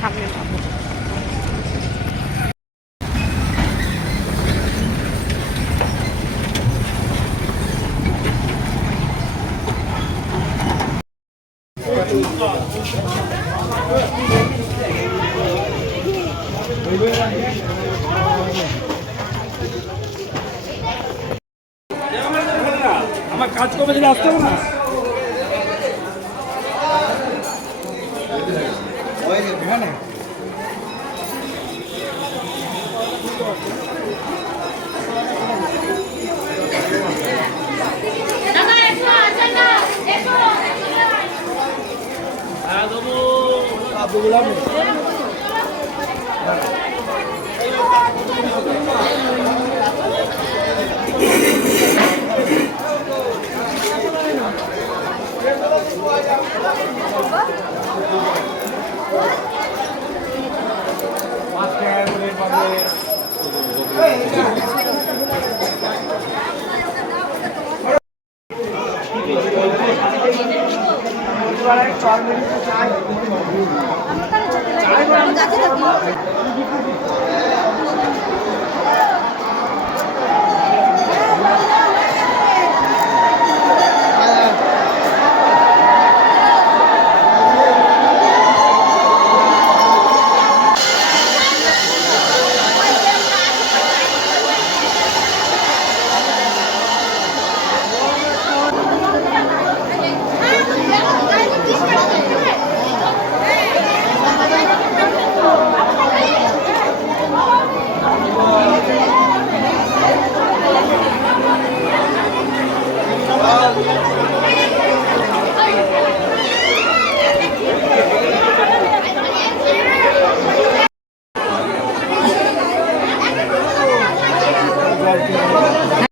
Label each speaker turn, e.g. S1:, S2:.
S1: সামনে পাবো
S2: আমার কাজ কবে আসতে হবে না এখানে আবু Thank you. চাই love you.